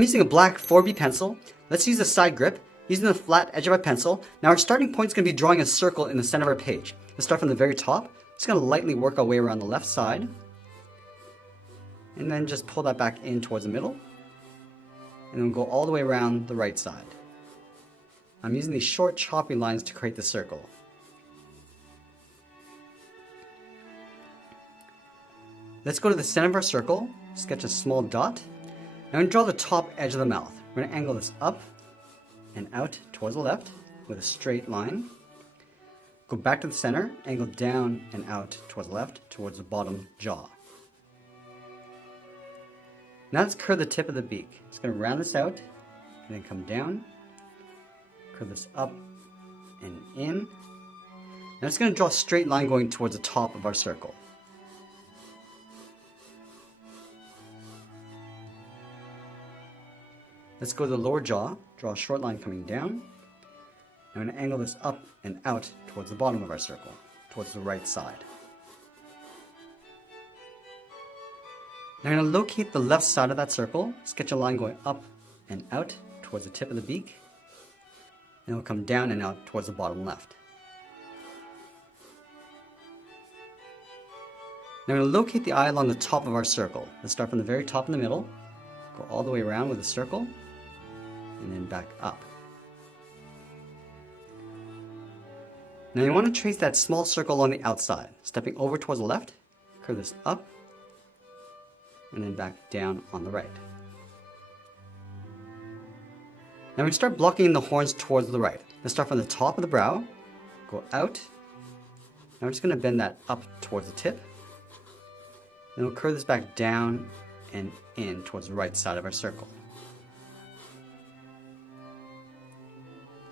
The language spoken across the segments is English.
I'm using a black 4B pencil. Let's use a side grip. Using the flat edge of our pencil. Now our starting point is going to be drawing a circle in the center of our page. Let's start from the very top. Just going to lightly work our way around the left side. And then just pull that back in towards the middle. And then go all the way around the right side. I'm using these short choppy lines to create the circle. Let's go to the center of our circle, sketch a small dot. Now I'm going to draw the top edge of the mouth. We're going to angle this up and out towards the left with a straight line. Go back to the center, angle down and out towards the left, towards the bottom jaw. Now let's curve the tip of the beak. It's going to round this out and then come down. Curve this up and in. Now it's going to draw a straight line going towards the top of our circle. Let's go to the lower jaw, draw a short line coming down. I'm going to angle this up and out towards the bottom of our circle, towards the right side. Now I'm going to locate the left side of that circle, sketch a line going up and out towards the tip of the beak, and it will come down and out towards the bottom left. Now I'm going to locate the eye along the top of our circle. Let's start from the very top in the middle, go all the way around with a circle, and then back up. Now you want to trace that small circle along the outside, stepping over towards the left, curve this up, and then back down on the right. Now we start blocking the horns towards the right. Let's start from the top of the brow, go out. Now we're just going to bend that up towards the tip. Then we'll curve this back down and in towards the right side of our circle.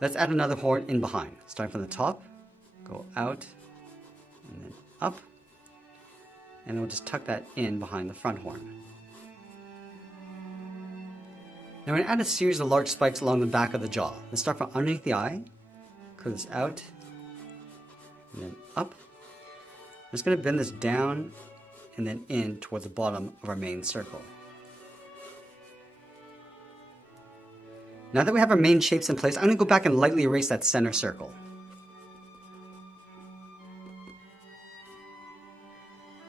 Let's add another horn in behind. Starting from the top, go out and then up, and then we'll just tuck that in behind the front horn. Now we're going to add a series of large spikes along the back of the jaw. Let's start from underneath the eye, curve this out, and then up. I'm just going to bend this down and then in towards the bottom of our main circle. Now that we have our main shapes in place, I'm going to go back and lightly erase that center circle.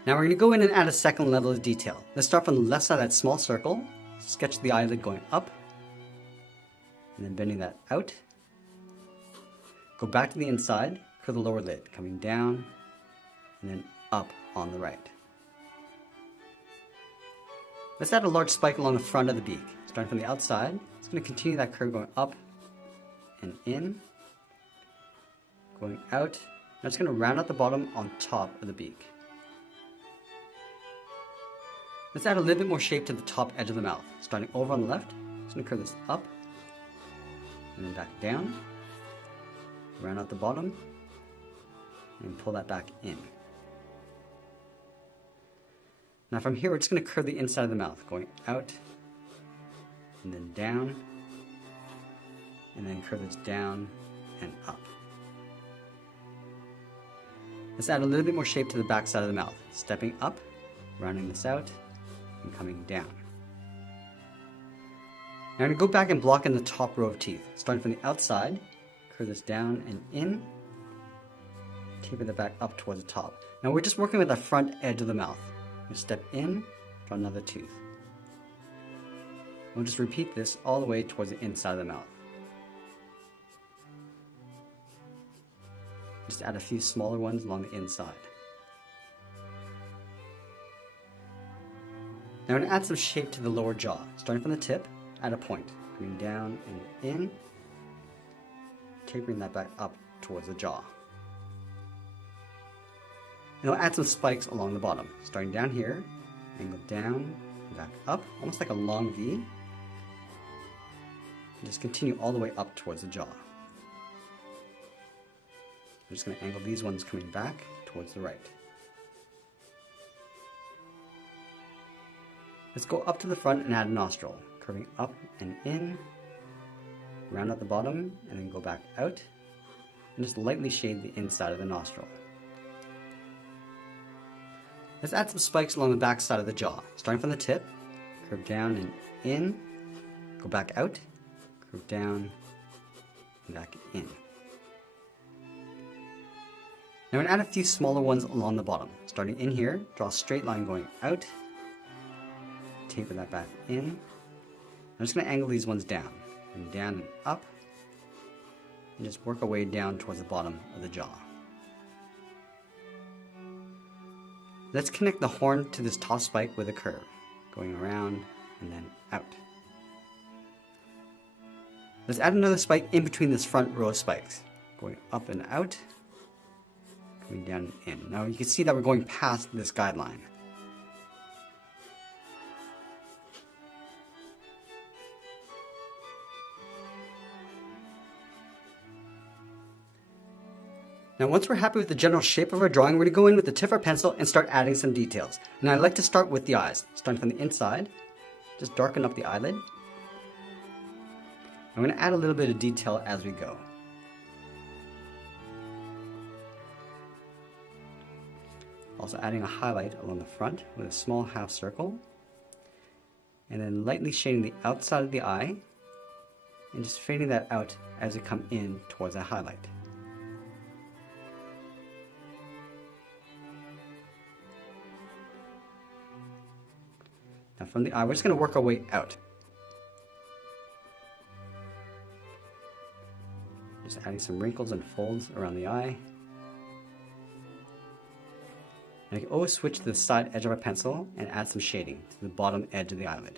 Now we're going to go in and add a second level of detail. Let's start from the left side of that small circle, sketch the eyelid going up, and then bending that out. Go back to the inside, curve the lower lid, coming down, and then up on the right. Let's add a large spike along the front of the beak. Starting from the outside, it's going to continue that curve going up and in, going out. Now it's going to round out the bottom on top of the beak. Let's add a little bit more shape to the top edge of the mouth. Starting over on the left, it's going to curve this up and then back down, round out the bottom, and pull that back in. Now from here, we're just going to curve the inside of the mouth, going out and then down, and then curve this down and up. Let's add a little bit more shape to the back side of the mouth, stepping up, rounding this out, and coming down. Now I'm going to go back and block in the top row of teeth. Starting from the outside, curve this down and in, taper the back up towards the top. Now we're just working with the front edge of the mouth. We'll step in, draw another tooth. We'll just repeat this all the way towards the inside of the mouth. Just add a few smaller ones along the inside. Now I'm going to add some shape to the lower jaw. Starting from the tip, add a point, coming down and in, tapering that back up towards the jaw. And I'll add some spikes along the bottom. Starting down here, angle down, back up, almost like a long V. And just continue all the way up towards the jaw. I'm just going to angle these ones coming back towards the right. Let's go up to the front and add a nostril, curving up and in, round out the bottom, and then go back out, and just lightly shade the inside of the nostril. Let's add some spikes along the back side of the jaw, starting from the tip, curve down and in, Go back out, curve down, and back in. Now I'm going to add a few smaller ones along the bottom. Starting in here, draw a straight line going out, taper that back in. I'm just going to angle these ones down and up, and just work our way down towards the bottom of the jaw. Let's connect the horn to this top spike with a curve, going around and then out. Let's add another spike in between this front row of spikes, going up and out, going down and in. Now you can see that we're going past this guideline. Now once we're happy with the general shape of our drawing, we're going to go in with the tip of our pencil and start adding some details. And I like to start with the eyes. Starting from the inside, just darken up the eyelid. I'm going to add a little bit of detail as we go. Also adding a highlight along the front with a small half circle. And then lightly shading the outside of the eye and just fading that out as we come in towards that highlight. Now from the eye, we're just going to work our way out. Just adding some wrinkles and folds around the eye. And I can always switch to the side edge of our pencil and add some shading to the bottom edge of the eyelid.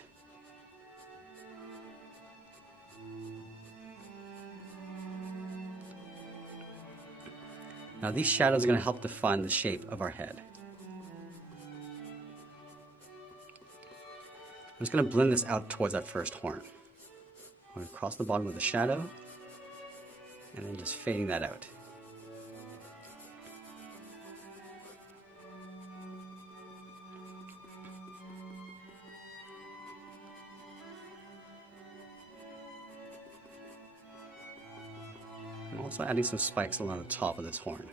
Now these shadows are going to help define the shape of our head. I'm just going to blend this out towards that first horn. I'm going to cross the bottom of the shadow and then just fading that out. I'm also adding some spikes along the top of this horn.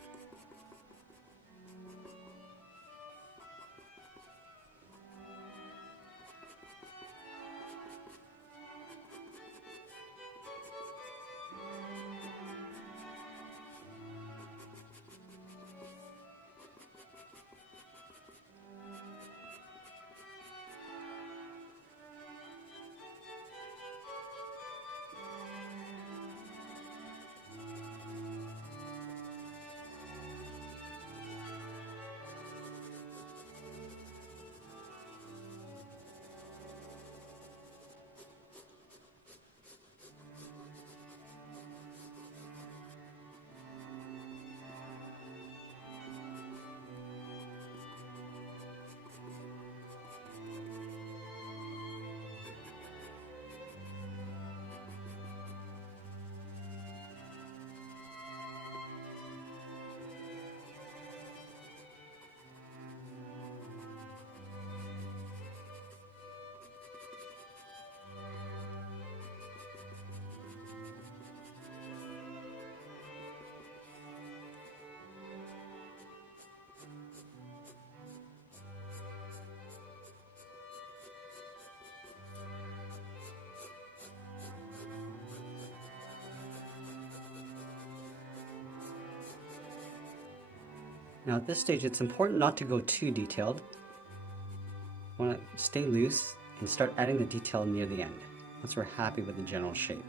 Now at this stage, it's important not to go too detailed. You want to stay loose and start adding the detail near the end, once we're happy with the general shape.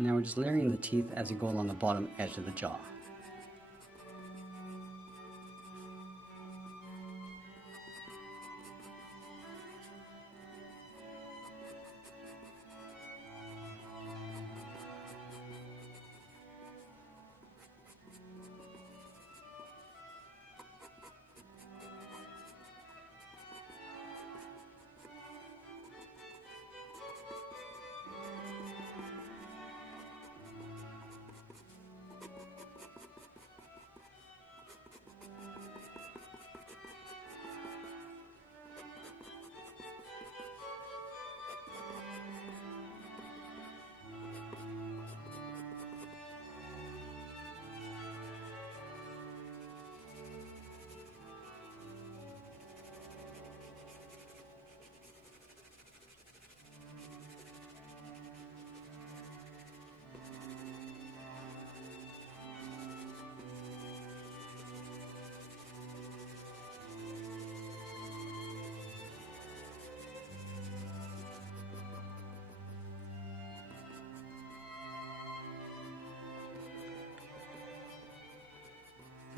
Now we're just layering the teeth as you go along the bottom edge of the jaw.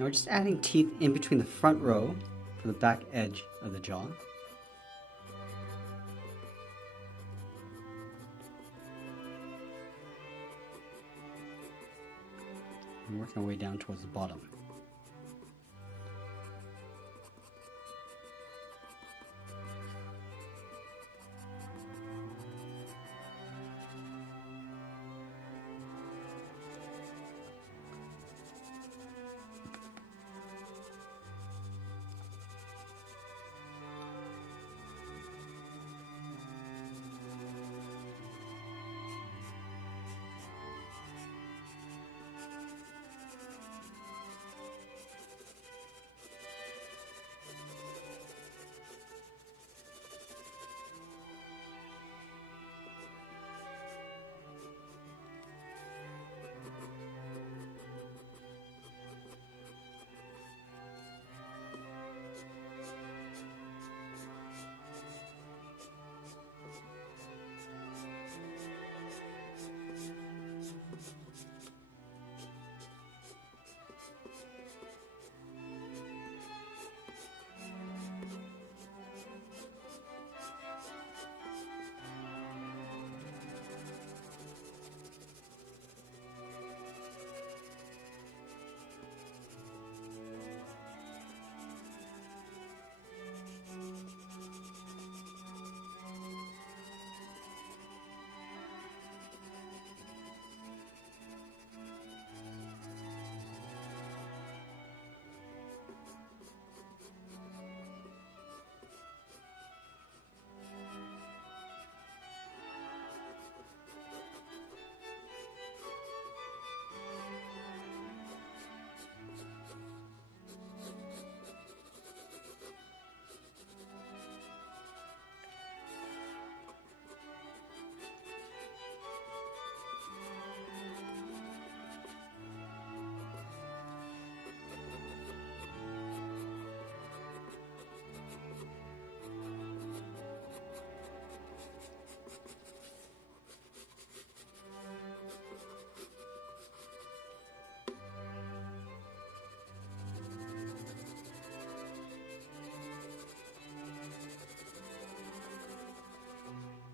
Now we're just adding teeth in between the front row for the back edge of the jaw. And working our way down towards the bottom.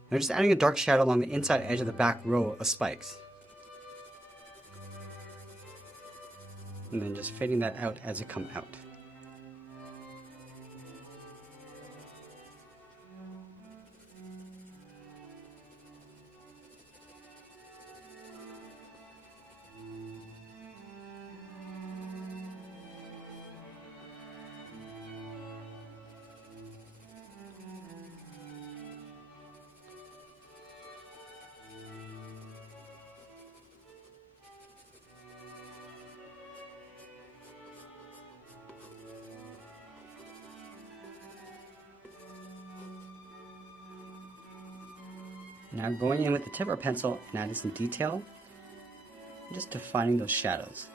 Now just adding a dark shadow along the inside edge of the back row of spikes. And then just fading that out as it comes out. Now going in with the tip of our pencil and adding some detail, just defining those shadows.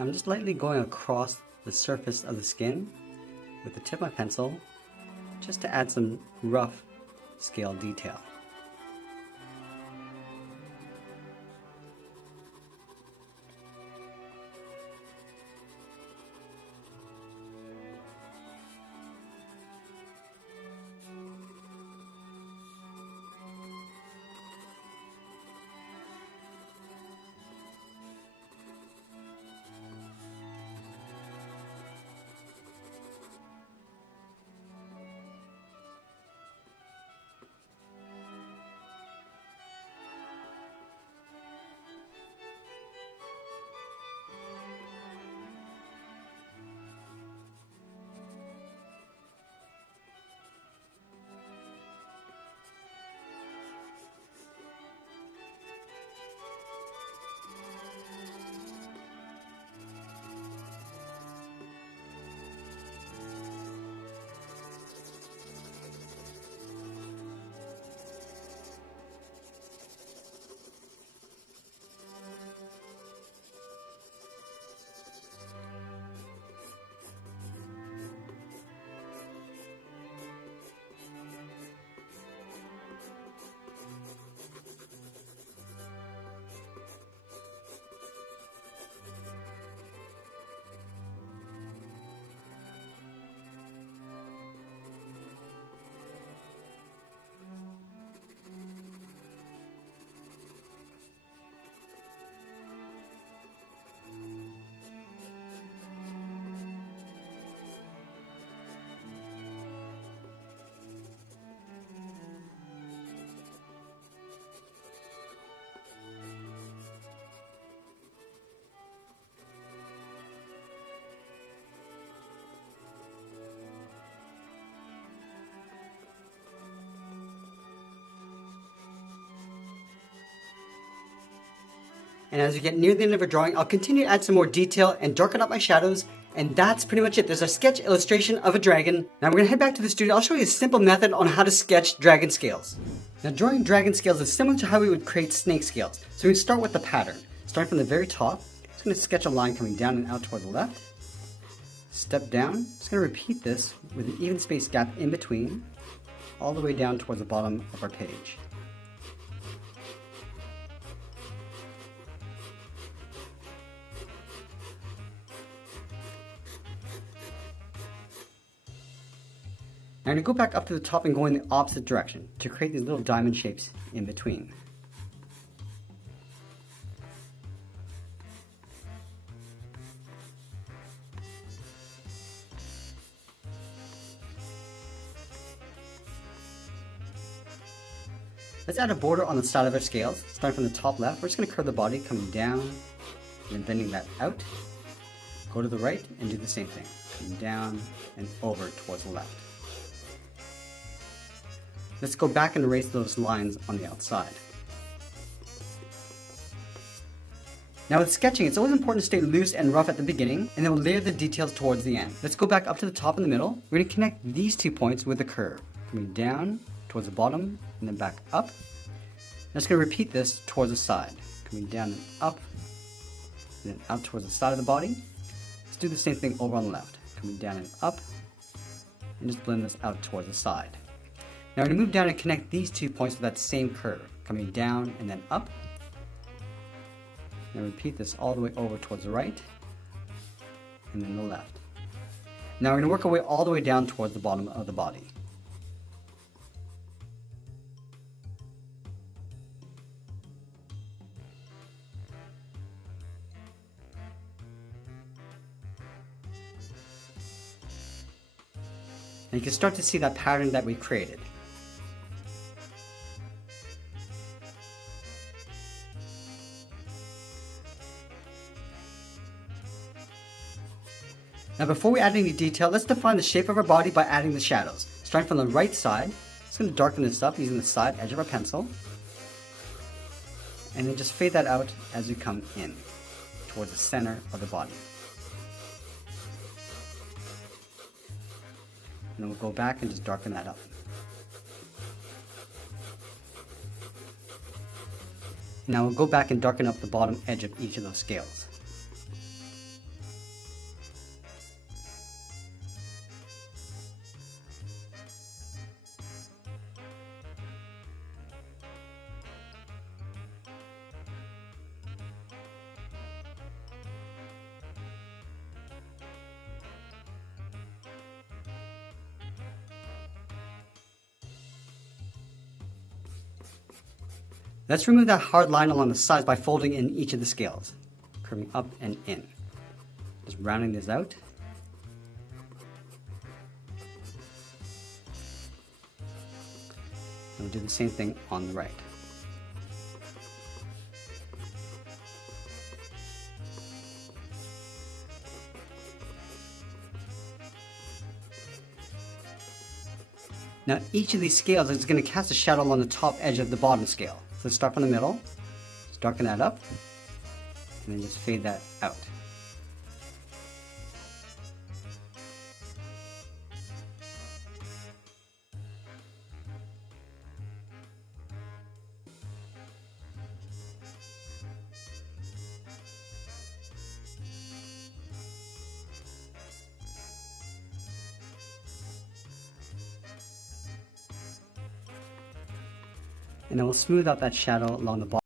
I'm just lightly going across the surface of the skin with the tip of my pencil just to add some rough scale detail. And as we get near the end of our drawing, I'll continue to add some more detail and darken up my shadows, and that's pretty much it. There's a sketch illustration of a dragon. Now we're gonna head back to the studio. I'll show you a simple method on how to sketch dragon scales. Now drawing dragon scales is similar to how we would create snake scales. So we start with the pattern. Starting from the very top, I'm just gonna sketch a line coming down and out toward the left. Step down, just gonna repeat this with an even spaced gap in between, all the way down towards the bottom of our page. Now I'm going to go back up to the top and go in the opposite direction to create these little diamond shapes in between. Let's add a border on the side of our scales. Starting from the top left, we're just going to curve the body coming down and then bending that out. Go to the right and do the same thing, coming down and over towards the left. Let's go back and erase those lines on the outside. Now with sketching, it's always important to stay loose and rough at the beginning, and then we'll layer the details towards the end. Let's go back up to the top in the middle. We're going to connect these 2 points with a curve, coming down towards the bottom and then back up. I'm just going to repeat this towards the side, coming down and up, and then out towards the side of the body. Let's do the same thing over on the left, coming down and up, and just blend this out towards the side. Now we're going to move down and connect these 2 points with that same curve, coming down and then up. Now repeat this all the way over towards the right, and then the left. Now we're going to work our way all the way down towards the bottom of the body. And you can start to see that pattern that we created. Now before we add any detail, let's define the shape of our body by adding the shadows. Starting from the right side, I'm just going to darken this up using the side edge of our pencil. And then just fade that out as we come in towards the center of the body. And then we'll go back and just darken that up. Now we'll go back and darken up the bottom edge of each of those scales. Let's remove that hard line along the sides by folding in each of the scales, curving up and in. Just rounding this out. And we'll do the same thing on the right. Now each of these scales is going to cast a shadow along the top edge of the bottom scale. So let's start from the middle, just darken that up, and then just fade that out. And then we'll smooth out that shadow along the bottom.